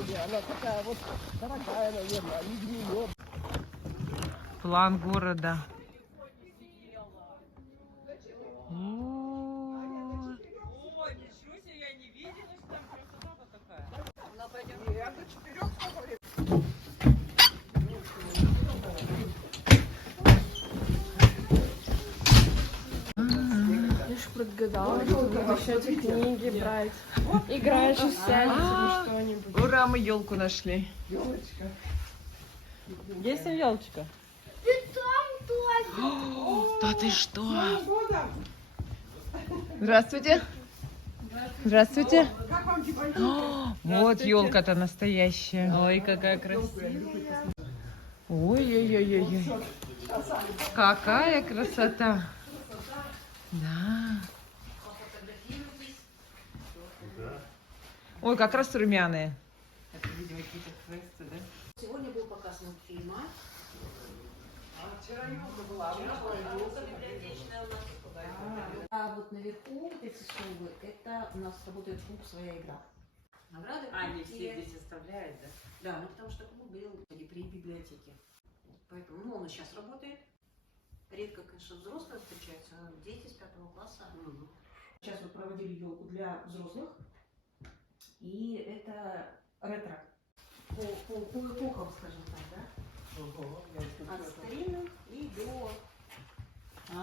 Она такая вот дорогая, наверное, они гниет. План города. О, Ой, ничего себе, я не видела, что там красота такая. Ну, пойдем. Я до 4 сколько времени? Я ж подгадала, что надо еще эти книги брать. Играешь и сядешь что-нибудь. ура, мы елку нашли. Елочка. Есть там елочка? Да ты что? Здравствуйте. Здравствуйте. Как вам девайки? Вот елка-то настоящая. Ой, какая красивая. Ой-ой-ой-ой. Какая красота. Да. Ой, как раз румяные. Это, видимо, какие-то квесты, да? Сегодня был показ мультфильма. Вчера елка была. Елка библиотечная у нас. А вот наверху вот эти совы, это у нас работает клуб «Своя игра». Награды. Они все здесь оставляют, да? Да, ну потому что клуб был при библиотеке. Поэтому, ну, он и сейчас работает. Редко, конечно, взрослые встречаются, но дети с 5 класса. Сейчас вот проводили елку для взрослых. И это ретро. По эпохам, скажем так, да? От старинных и до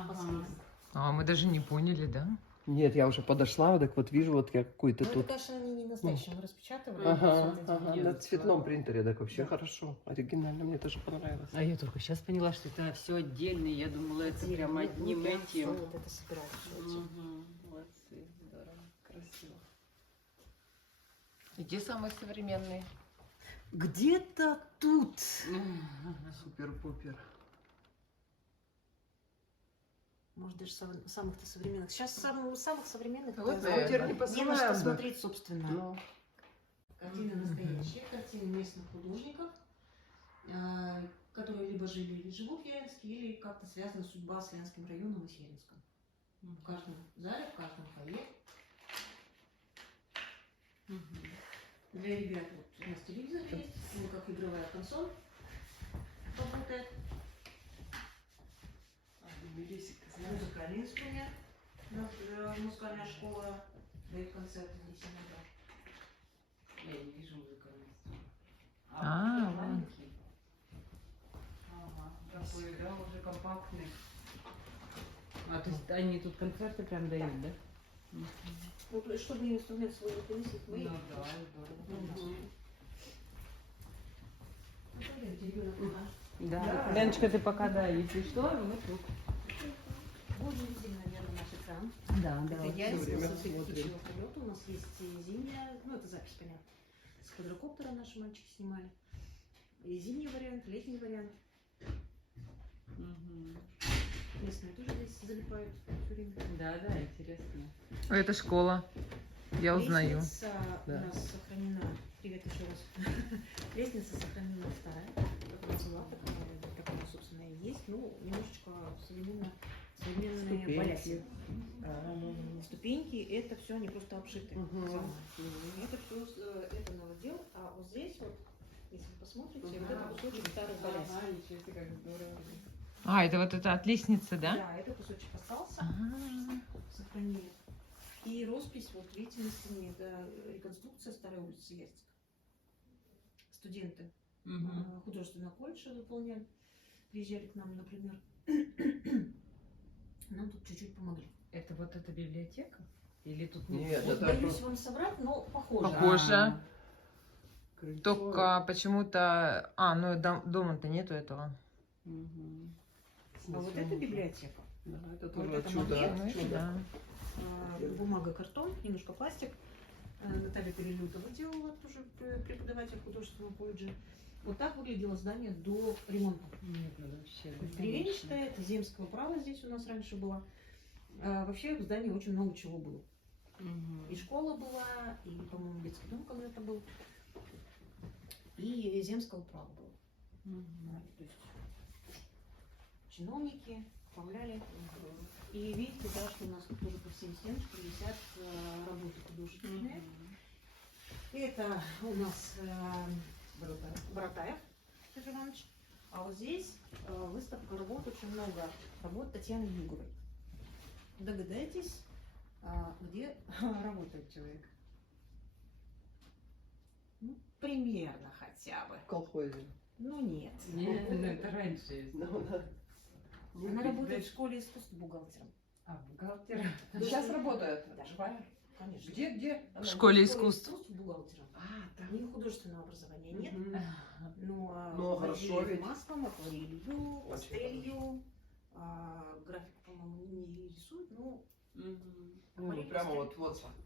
последних. А, мы даже не поняли, да? Нет, я уже подошла, так вот вижу, вот я какой-то Ну, это, тут. конечно, они не настоящие, мы распечатывали. Ага, всё это ага, дело. на цветном принтере, так вообще хорошо. Оригинально, мне тоже понравилось. А я только сейчас поняла, что это все отдельно. Я думала, это прям Мы одним прям всё этим. вот это собирали. всё эти. Мгм. Молодцы, здорово, красиво. Где самые современные? Где-то тут. Супер-пупер. Может, даже самых-то современных. Сейчас самых современных. Вот это это. Теперь не не на что посылаем, да? смотреть, собственно. Ну, Картины настоящие, картины местных художников, которые либо жили или живут в Ельске, или как-то связана судьба с Ленским районом и Северинском. В каждом зале, в каждом фойе. Для ребят вот у нас телевизор есть, ну как игровая консоль работает. Музыкальный инструмент. Музыкальная школа дает концерты здесь иногда. Я не вижу музыкальный инструмент. А, маленький. Ага, такой, да, уже компактный. А, то есть они тут концерты прям дают, да? Ну, то есть, чтобы инструмент свой не приносить, мы... Ну да, здорово. Да. Леночка, ты пока, да, если что, мы тут. Вот же видели, наверное, наш экран. Да, Это я всё время из смотрим. птичьего полета. У нас есть и зимняя, ну это запись, понятно. С квадрокоптера наши мальчики снимали. И зимний вариант, летний вариант. Местные тоже здесь залипают все время. Да, да, интересно. это школа. Я узнаю. Лестница у Да. нас сохранена. Привет еще раз. Лестница сохранена старая, как она была, такая, собственно, и есть. Ну, немножечко современные Ступеньки. балясины. Ступеньки, это все они просто обшиты. Заново. Это все, это новодел, а вот здесь вот, если вы посмотрите, вот это кусочек старых балясин. Ничего себе, как здорово. А, это вот это от лестницы, да? Да, этот кусочек остался, Ага. сохранили. И роспись, вот видите, на стене, это реконструкция старой улицы Ельцк. Студенты художественного колледжа выполняли, приезжали к нам, например. Нам тут чуть-чуть помогли. Это вот эта библиотека? Или тут Нет, Вот это боюсь просто вам соврать, но похоже. Похоже. крыльцо. Только почему-то... А, ну дома-то нету этого. А вот это библиотека. Да, это Вот тоже это чудо. макет. Ну, это чудо. да. Бумага, картон, немножко пластик. Наталья Перелютова делала, тоже преподаватель художественного колледжа. Вот так выглядело здание до ремонта. Нет, ну вообще. Деревенчатое, это земского права здесь у нас раньше была. Вообще в здании очень много чего было. И школа была, и, по-моему, детский дом когда-то был. И земского права было. То есть чиновники управляли. И видите, да, что у нас тоже по всем стеночкам висят работы художественные. Это у нас Боротаев Сергей Иванович. А вот здесь выставка работ, очень много работ Татьяны Юговой. Догадайтесь, где работает человек? Ну, примерно хотя бы. В колхозе. Ну нет. Нет, ну это раньше. есть. Ну, да. Она работает в школе искусств бухгалтером. А, бухгалтер. Сейчас работает. Да. Живая? Конечно. Где? В школе искусств. Бухгалтером. А, У нее художественного образования нет. Мгм. Но Ну, хорошо владеет ведь. маслом, акварелью, Очень пастелью, графику, по-моему, не рисует, но Ну, прямо вот,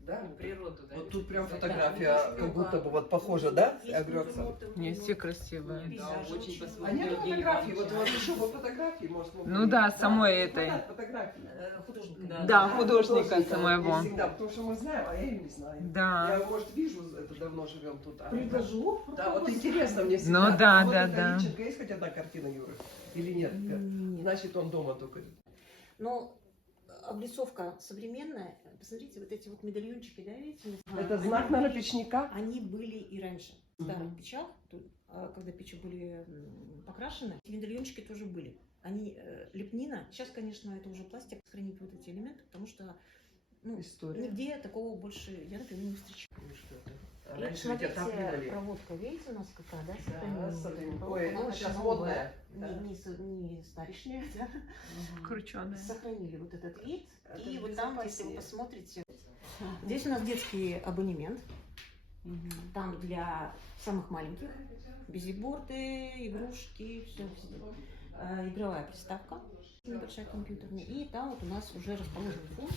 да? Природу, да. Вот тут прям Да. фотография, Да. как будто бы вот похожа, да? есть Я говорю, Оксана. натюрморты, Не, все вот, красивые. пейзажи Да, очень очень посмотрела. А нет Евгений фотографий? Вот Иванович. еще вот фотографии, может, мы Ну будем- да, самой не этой. хватает фотографий. Художника. Да. Да, художника вот самого. не всегда, потому что мы знаем, а я ее не знаю. Да. Я, может, вижу, это давно живем тут. Предложу. Да, вот интересно мне всегда. Ну да, вот да, это да. Личенко есть хоть одна картина Юры? Или нет? Нет. Значит, он дома только. Но облицовка современная. Посмотрите, вот эти вот медальончики, да, видите? Это Они знак, были- наверное, печника? Они были и раньше. В старых Мгм. печах, когда печи были покрашены, эти медальончики тоже были. Они лепнина. Сейчас, конечно, это уже пластик, сохранить вот эти элементы, потому что История. нигде такого больше, я, например, не встречала. Ну, что это? А И раньше ведь смотрите, отапливали. проводка, видите, у нас какая, да? Да, с этой- Проводка, ой, она сейчас новая, модная, да. Не старичная, да? Крученые. Сохранили вот этот вид. Это И же вот там, если вы безопаснее. посмотрите, здесь у нас детский абонемент. Там для самых маленьких бизиборды, игрушки, все. Игровая приставка небольшая компьютерная. И там вот у нас уже расположен фонд.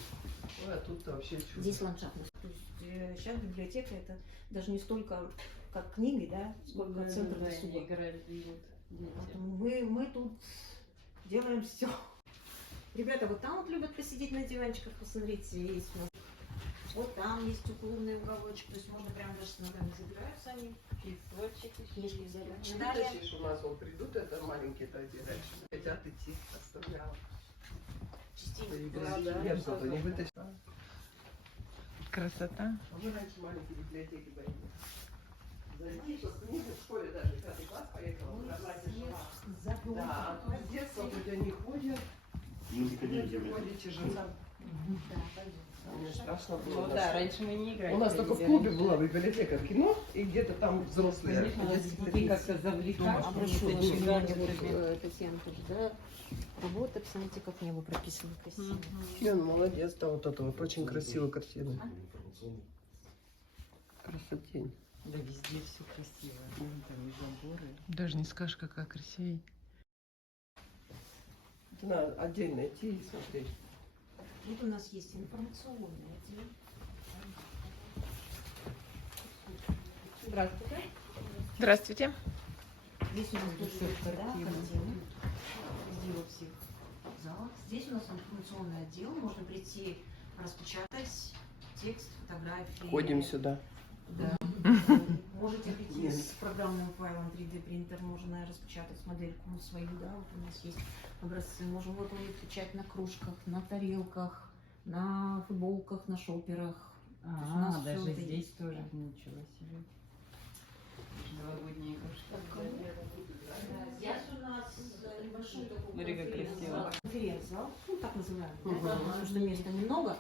Ой, а тут вообще чудо. Здесь ландшафтность. То есть сейчас библиотека это даже не столько как книги, да, сколько центр досуга. Поэтому мы тут делаем все. Ребята, вот там вот любят посидеть на диванчиках, посмотрите, есть у нас. Вот там есть угловный уголочек, то есть можно прямо даже с ногами забираются они. Книжки взяли. Ну, Далее. видишь, у нас вот придут, это маленькие такие раньше. Хотят идти, оставляла. Частенько. Поиграть. Нет, что-то не вытащить. Красота. А мы раньше маленькие библиотеки боялись. Зайди, что книги в школе даже, 5 класс поехала, в классе жила. Да, а с детства хоть они ходят, ходите же. Мне страшно было. Ну да, раньше мы не играли. У нас только в клубе была библиотека кино, и где-то там взрослые. Конечно, нас детей как-то завлекали. А брошюра Татьяна тоже, да? Работа, посмотрите, как небо прописано красиво. Ну, молодец, да, вот это вот очень красивая картина. Красотень. Да везде все красиво. Там и заборы. Даже не скажешь, какая красивей. Надо отдельно идти и смотреть. Вот у нас есть информационный отдел. Здравствуйте. Здравствуйте. Здесь у нас тоже картины. Везде во всех залах. Здесь у нас информационный отдел. Можно прийти распечатать текст, фотографии. Ходим сюда. Да. Можете прийти с программным файлом 3D принтер, можно распечатать модельку свою, да, вот у нас есть образцы. Можем выполнить печать на кружках, на тарелках, на футболках, на шоперах. То есть у нас всё даже это здесь есть. тоже ничего себе. Новогодние игрушки. Здесь у нас небольшой такой Смотри, как красиво. конференц-зал, ну так называемый, да, Мгм. потому что места немного.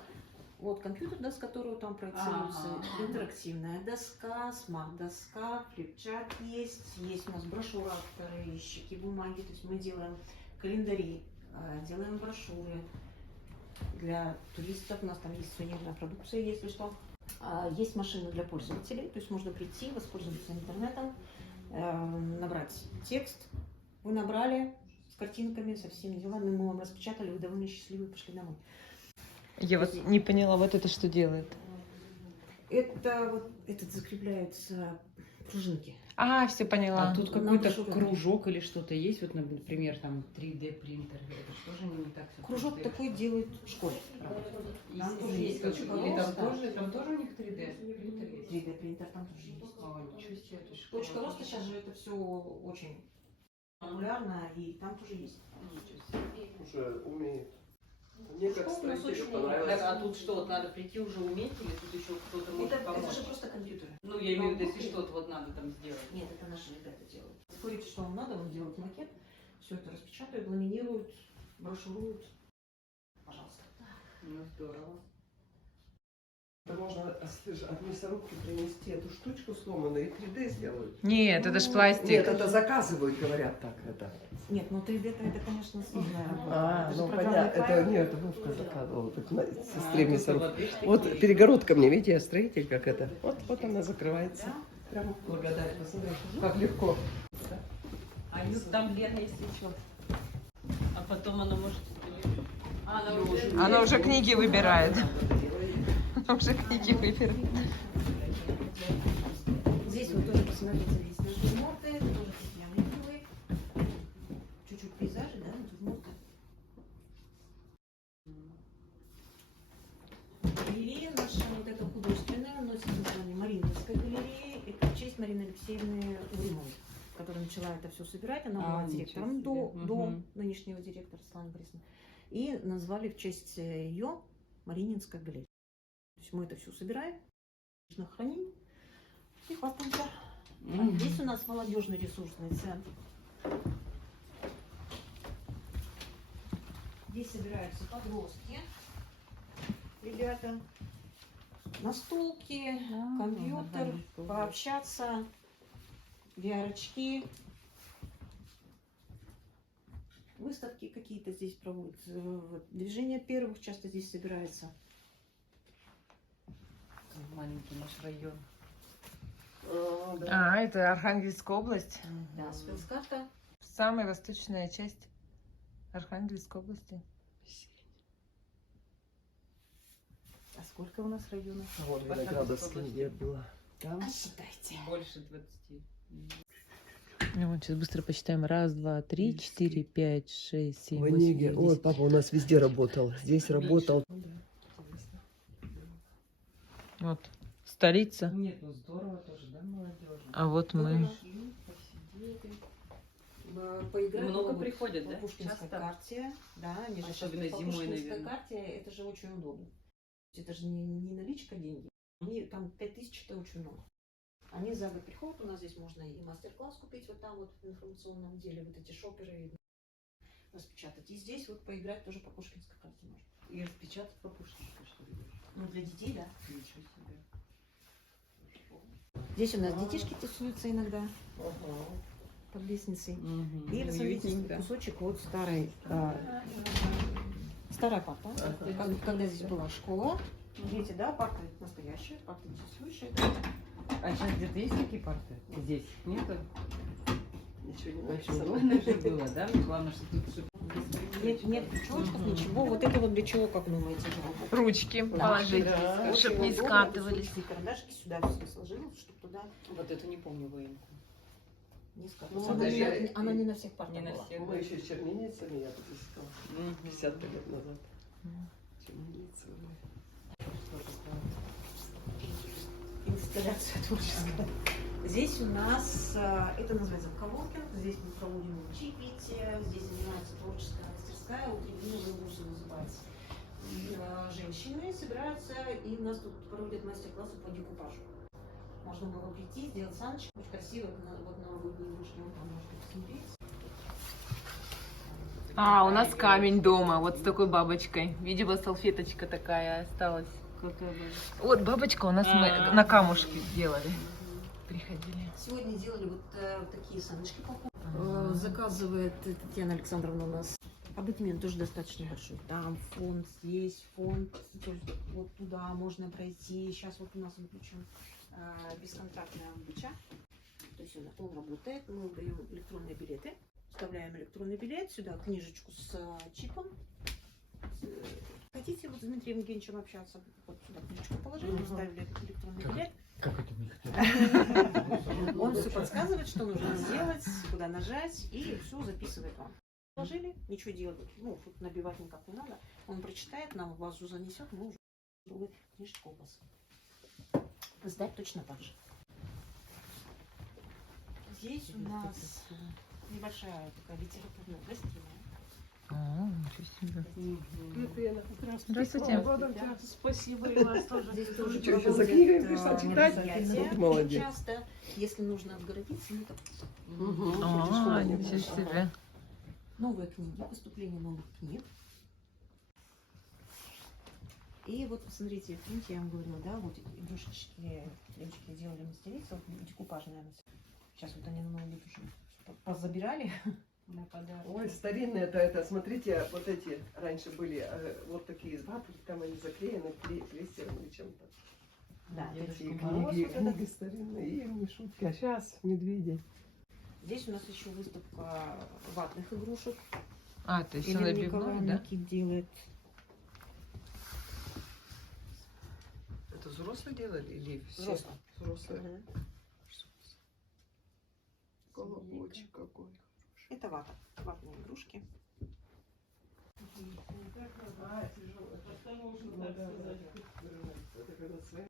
Вот компьютер, да, с которого там проецируется, Ага. интерактивная доска, смарт-доска, флипчарт есть у нас брошюры, авторы, ящики бумаги, то есть мы делаем календари, делаем брошюры для туристов, у нас там есть сувенирная продукция, если что. Есть машины для пользователей, то есть можно прийти, воспользоваться интернетом, набрать текст, вы набрали с картинками, со всеми делами, мы вам распечатали, вы довольно счастливы, пошли домой. Я вот не поняла, вот это что делает? Это вот этот закрепляются пружинки. А, все поняла. А тут Нам какой-то брошюры. кружок или что-то есть, вот, например, там 3D принтер, это же тоже не так всё Кружок просто. такой делают в школе. правда. Там тоже есть Или точка там роста. тоже у них 3D принтер есть? 3D принтер там тоже есть. О, ничего себе, это школа. Точка роста сейчас же это все очень популярно, и там тоже есть. Ничего себе. Уже умеет. Мне как Что у нас строителю очень понравилось. А тут что, вот надо прийти уже уметь, или тут еще кто-то может Это помочь? же просто компьютеры. Ну, я имею в виду, если что-то вот надо там сделать. Нет, это наши ребята делают. Спорите, что вам надо, он делает макет, все это распечатают, ламинируют, брошюруют. Пожалуйста. Ну, здорово. Это можно от мясорубки принести эту штучку сломанную и 3D сделают. Нет, это ж Нет, пластик. это заказывают, говорят так. Это. Нет, ну 3D это, конечно, сложная работа. А, Это же ну программный понятно. файл. Это нет, это Вовка заказывал. Так, сестре тут мясорубку. вот, видишь, Вот такие. перегородка мне, видите, я строитель, как это. Вот она закрывается. Да? Прям благодать, посмотри, как легко. А ну, там Лена, если что. А потом она может... Она уже книги выбирает. Она уже книги выбирает. Здесь вы тоже посмотрите, здесь натюрморты, тоже стеклянные, чуть-чуть пейзажи, да, натюрморты. Галерея наша, вот эта художественная, носит название Мариинская галерея. Это в честь Марины Алексеевны Уримовой, которая начала это все собирать. Она была директором до нынешнего директора Светланы Борисовны. И назвали в честь ее Марининская галерея. То есть мы это все собираем, храним и хвастаемся. А здесь у нас молодежный ресурсный центр. Здесь собираются подростки, ребята, настолки, компьютер, пообщаться, VR-очки. Выставки какие-то здесь проводятся. Движение первых часто здесь собирается. Маленький наш район. А, это Архангельская область. Да, спецкарта. Самая восточная часть Архангельской области. А сколько у нас районов? Вот Виноградовский где была. Там. А считайте. Больше 20. Ну, вот сейчас быстро посчитаем. Раз, два, три, 4, 5, 6, 7, В 8, Онеге. 9, Ой, 10. папа у нас везде работал. Здесь работал. Вот. Столица. Нет, ну здорово тоже, да, молодежь? А вот мы. Поиграть Много могут приходят, по да? Пушкинской Часто? карте. Да, они же Особенно сейчас по зимой, Пушкинской наверное. карте, это же очень удобно. Это же не наличка деньги. Они, там 5000 это очень много. Они за год приходят, у нас здесь можно и мастер-класс купить вот там вот в информационном деле, вот эти шоперы распечатать. И здесь вот поиграть тоже по Пушкинской карте можно. И распечатать по Пушкинской, что ли? Ну, для детей, да. Ничего себе. Здесь у нас детишки тусуются иногда под лестницей. И вот смотрите, кусочек вот старой, старая парта. Когда здесь была школа, дети, да, парты настоящие, парты действующие. А сейчас где-то есть такие парты? Здесь нету? Ничего не Вообще написано. удобно же было, да? Главное, что тут Нет крючочков, ничего. Вот это вот для чего, как думаете? Ручки положить, Да. чтобы не скатывались. Карандашки сюда все сложила, чтобы туда Вот это не помню военку. не Ну, скатывалась. даже Она не на всех партах Не на была. всех. Мы еще с чернильницами, я тут искала. 50 лет назад. Чернильницы были. Инсталляция творческая. Здесь у нас, это называется коворкинг, здесь мы проводим чаепитие, здесь занимается творческая мастерская, утренняя выгрузка называется. И, женщины собираются, и у нас тут проводят мастер-классы по декупажу. Можно было прийти, сделать саночку, очень красиво, вот новогодние вышли, там можно посмотреть. А, у нас камень дома, вот с такой бабочкой. Видимо, салфеточка такая осталась. Вот бабочка у нас мы на камушке делали. Приходили. Сегодня делали вот такие саночки. Заказывает Татьяна Александровна у нас. Абонемент тоже достаточно большой. Там фонд, здесь фонд. То есть вот туда можно пройти. Сейчас вот у нас выключен бесконтрактная выдача. То есть он работает. Мы даем электронные билеты. Вставляем электронный билет сюда, книжечку с чипом. Хотите вот с Дмитрием Евгеньевичем общаться? Вот сюда книжечку положили, вставили электронный билет. Как это не хотел? Он все подсказывает, что нужно сделать, куда нажать, и все записывает вам. Положили, ничего делать, ну, тут набивать никак не надо. Он прочитает, нам в базу занесет, мы уже другую книжечку у вас. Сдать точно так же. Здесь у нас небольшая такая литературная гостиная. О, ничего себе. Здравствуйте. Спасибо, и вас тоже. Здесь тоже Чё, проводят, за книгами пришла читать? мероприятия Ну, молодец. часто. Если нужно отгородиться, ну, так, А, ничего себе. новые книги, поступление новых книг. И вот посмотрите, помните, я вам говорила, да, вот игрушечки девочки делали мастерицы, вот декупажная. Сейчас вот они на Новый год уже позабирали на подарок. Ой, старинные это, смотрите, вот эти раньше были вот такие из ваты, там они заклеены клейстером или чем-то. Да, Такие Дедушка Мороз, книги, вот это. книги старинные, и мишутки. А сейчас медведи. Здесь у нас еще выставка ватных игрушек. А, то есть все Елена набивное, Николаевна да? Кит делает. Это взрослые делали или все? Взрослые. Взрослые. Мгм. Колокольчик какой. Это вата, ватные игрушки.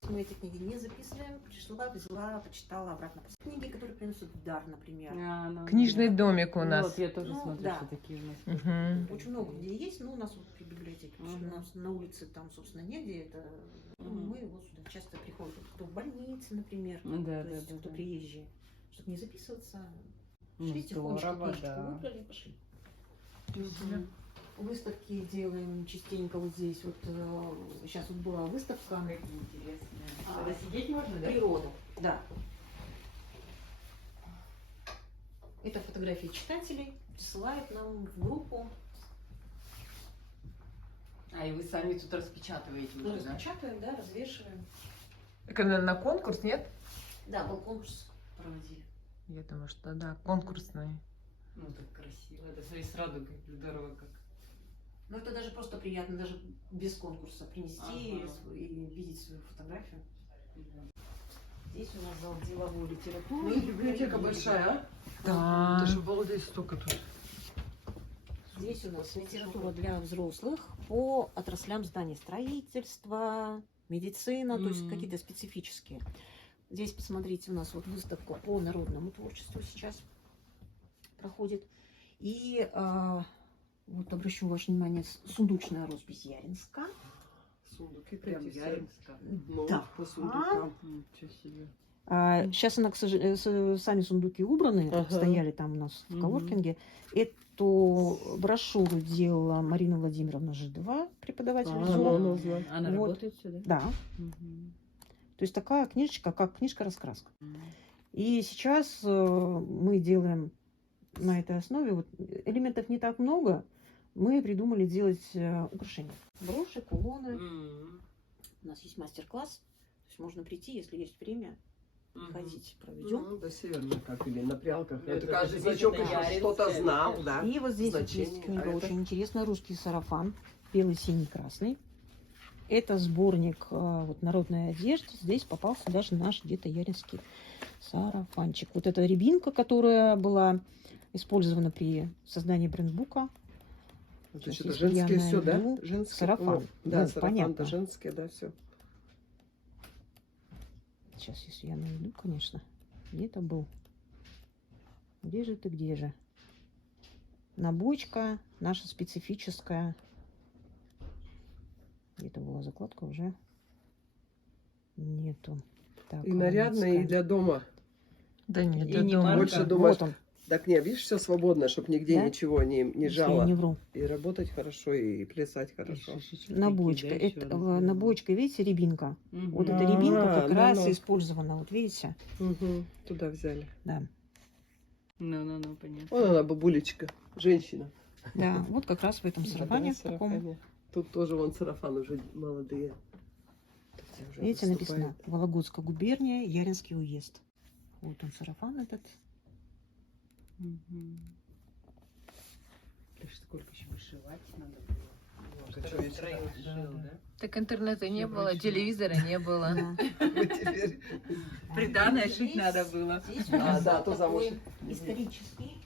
Мы эти книги не записываем, пришла, взяла, почитала, обратно. Книги, которые приносят в дар, например. Книжный домик у Вот, нас. я тоже Ну, смотрю, да. что такие у нас. Мгм. Очень много где есть, но у нас вот при библиотеке, потому что у нас на улице там, собственно, негде это. Ну, мы вот сюда часто приходим, кто в больнице, например, Да, то да, есть да, кто да. приезжий, чтобы не записываться. Ну, Шли тихонечко, здорово, книжечку да. выбрали и пошли. Выставки делаем частенько вот здесь. Вот сейчас вот была выставка Когда сидеть можно, природа. Да. Это фотографии читателей присылают нам в группу. А, и вы сами тут распечатываете Мы уже, да? распечатываем, да, развешиваем. Так она на конкурс, нет? Да, был конкурс проводили. Я думаю, что да, конкурсный. Ну, так красиво. Да, смотри, сразу как здорово как. Но это даже просто приятно, даже без конкурса принести Ага. и видеть свою фотографию. Мгм. Здесь у нас зал деловой литературы. Ну, библиотека большая, а? Да. Даже обалдеть столько тут. Здесь у нас литература для взрослых по отраслям зданий строительства, медицина, то есть Мгм. какие-то специфические. Здесь, посмотрите, у нас вот выставка по народному творчеству сейчас проходит. И вот обращу ваше внимание, сундучная роспись Яринска. Сундуки Прям такие все. Яринска. Ну, Да. по сундукам. Ничего себе. Сейчас она, сами сундуки убраны, Ага. стояли там у нас в Мгм. коворкинге. Эту брошюру делала Марина Владимировна Жидова, преподаватель ЗОО. ну, знаю. Она Вот. работает сюда? Да, Мгм. то есть такая книжечка, как книжка-раскраска. Мгм. И сейчас мы делаем на этой основе, вот, элементов не так много, мы придумали делать украшения. Броши, кулоны. Мгм. У нас есть мастер-класс, то есть можно прийти, если есть время, Мгм. приходить, проведем. Ну, да, северно как, или на прялках. Ну, Это это каждый значит, значок это еще Яринская, что-то это знал, тоже. да. И вот здесь вот есть Значение. книга А это? очень интересная, русский сарафан, белый, синий, красный. Это сборник вот, народной одежды. Здесь попался даже наш где-то яринский сарафанчик. Вот эта рябинка, которая была использована при создании брендбука. Это Сейчас, что-то если я женские все, да? найду. Женские. Сарафан. О, да, Ну, сарафан-то понятно. женские, да, все. Сейчас, если я найду, конечно. Где это был? Где же ты, где же? Набойчка наша специфическая. Где-то была закладка, уже нету. Так, И нарядные, и Луницкая. для дома. Да нет, И я не думаю. марка. Больше думаешь, Вот он. так не, видишь, все свободно, чтобы нигде Да? ничего не Если я жало. не вру. И работать хорошо, и плясать хорошо. Набойчка. Это, набойчка, видите, рябинка. Вот эта А, рябинка как ну, раз ну. использована. Вот видите? Угу, туда взяли. Да. Ну, понятно. Вон она, бабулечка, женщина. Да, вот как раз в этом сарафане. Да, в таком. сарафане. Тут тоже вон сарафан уже молодые. Тут все уже Видите, написано выступают. Вологодская губерния, Яринский уезд. Вот он сарафан этот. Мгм. Лишь сколько еще вышивать надо было. Вот, Второй что ведь строй сюда, вышил, да, да? Так интернета не Всё было, вручную. телевизора не было. Да. Мы теперь... Приданое Здесь- шить надо было. Здесь у А, нас да, зал то замуж. такой исторический.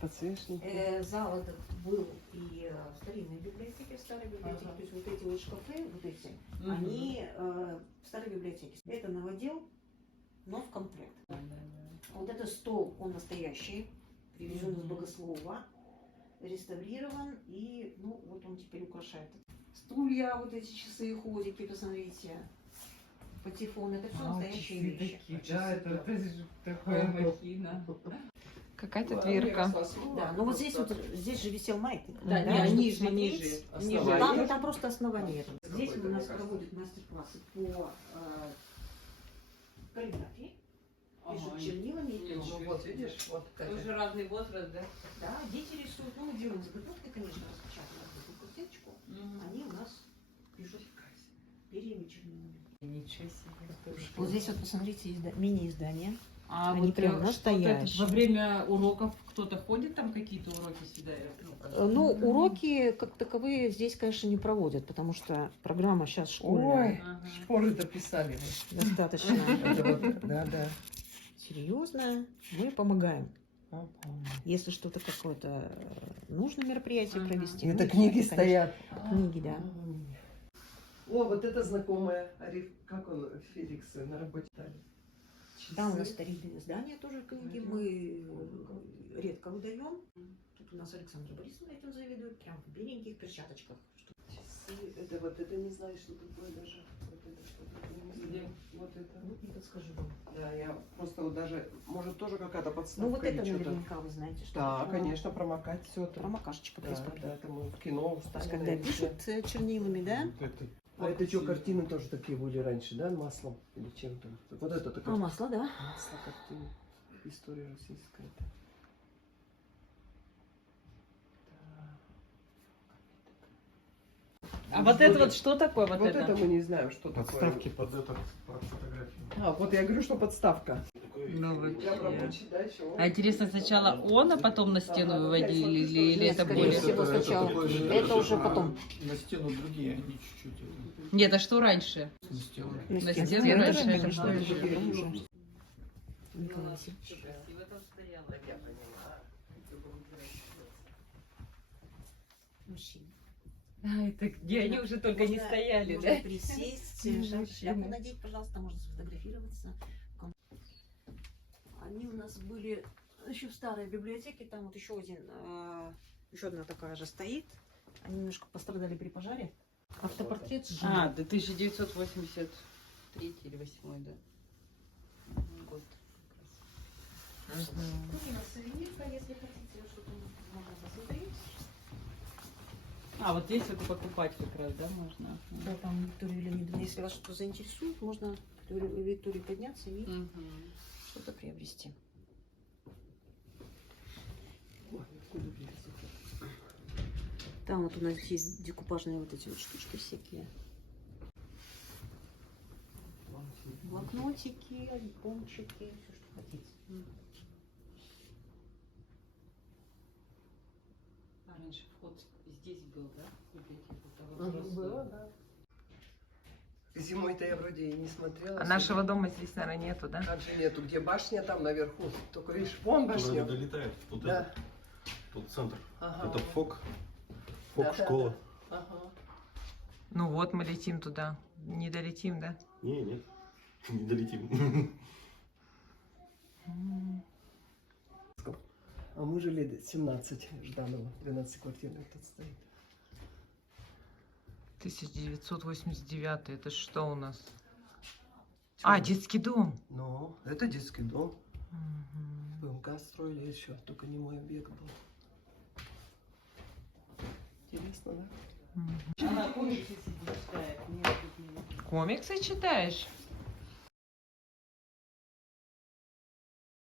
Подсвечники. Зал этот был и в старинной библиотеке, в старой библиотеке. То есть вот эти вот шкафы, вот эти, Мгм. они в старой библиотеке. Это новодел, но в комплект. Да, да, да. Вот этот стол, он настоящий, привезен из Богослова. реставрирован, и, ну, вот он теперь украшает. Стулья, вот эти часы, ходики, посмотрите. Патефон, это все настоящие вещи. Да, это же такая махина. Какая-то Ну, дверка. Да, ну вот здесь вот, здесь же висел маятник. Да, да, не, чтобы ниже, смотреть. ниже. Основание. Там просто основание. Здесь Какой-то у нас как раз. проводят мастер-классы по каллиграфии, пишут чернилами. и Ну пишут. вот, видишь, вот Тоже разный возраст, да? Да, дети рисуют, ну, мы делаем заготовки, конечно, распечатываем эту картиночку. Они у нас пишут перьями чернилами. Ничего себе. Вот здесь вот, посмотрите, мини-издание. А Они вот прям что-то настоящие. во время уроков кто-то ходит, там какие-то уроки сюда? Ну, уроки как таковые здесь, конечно, не проводят, потому что программа сейчас школьная. Ой, шпоры-то писали. Достаточно Это вот, да. серьезная. Мы помогаем. Ага. Если что-то какое-то нужно мероприятие провести. Это мы, книги конечно, стоят. Книги, да. О, вот это знакомая. Ариф, как он, Феликс, на работе дали. Там у нас старинные издания тоже книги. Мы редко выдаем. Тут у нас Александра Борисовна этим заведует. Прям в беленьких перчаточках. Часы. Это вот это не знаю, что такое даже. Вот это что такое, не знаю. Вот это. Ну, не подскажу вам. Да, я просто вот даже, может, тоже какая-то подставка. Ну, вот это или что-то. наверняка вы знаете, что Да, такое. конечно, промокать все это. Промокашечка Да, приспособлена. да, это мы в кино То есть, когда вставлены. пишут чернилами, да? Вот это. А это что, картины тоже такие были раньше, да, маслом или чем-то? Вот это А такое. масло, да. Масло картины. История российская. А вот это вот что такое? Вот, Вот это? это мы не знаем, что такое. Подставки под этот, под фотографию. А, вот я говорю, что подставка. Ну, вообще. Прям рабочий, да, еще. А интересно, сначала он, а потом на стену выводили? Или Нет, это скорее более... всего, сначала. такое же, Это уже а потом. На стену другие, они чуть-чуть это, Нет, а что раньше? на стену. На стену. стену Нет, раньше это, это конечно, было. уже потом уже. Ну, Николай Васильевич. красиво там стояло. Я поняла. Мужчина. А, это где они уже только не стояли, можно да? присесть, шляпу надеть, пожалуйста, можно сфотографироваться. Они у нас были еще в старой библиотеке, там вот еще одна такая же стоит. Они немножко пострадали при пожаре. Автопортрет с женой. А, до 1983 или 8, да. Год. Ну, у нас сувенирка, если хотите что-то можно посмотреть. А, вот здесь вот и покупать как раз, да, можно? Да, там Виктория Леонидовна, если вас что-то заинтересует, можно к Виктории подняться и что-то приобрести. Ой, откуда взялись? Там вот у нас есть декупажные вот эти вот штучки всякие. Блокнотики, альбомчики, все, что хотите. А раньше вход здесь был, да? В библиотеку того Было, взрослого. да. Зимой-то я вроде и не смотрела. А нашего дома здесь, наверное, нету, да? Как же нету, где башня там наверху. Только видишь, вон Туда не башня. долетает. Вот Да. это, тот центр. Ага. Это ФОК. Да, ФОК да, школа. да. Ага. Ну вот, мы летим туда. Не долетим, да? Не, нет. Не долетим. А мы жили 17 Жданова, 12-квартирный тут стоит. 1989. Это что у нас? А, детский дом. Ну, это детский дом. Мгм. ПМК строили еще, только не мой объект был. Интересно, да? Она комиксы сидит, читает. Нет, тут нет. Комиксы читаешь?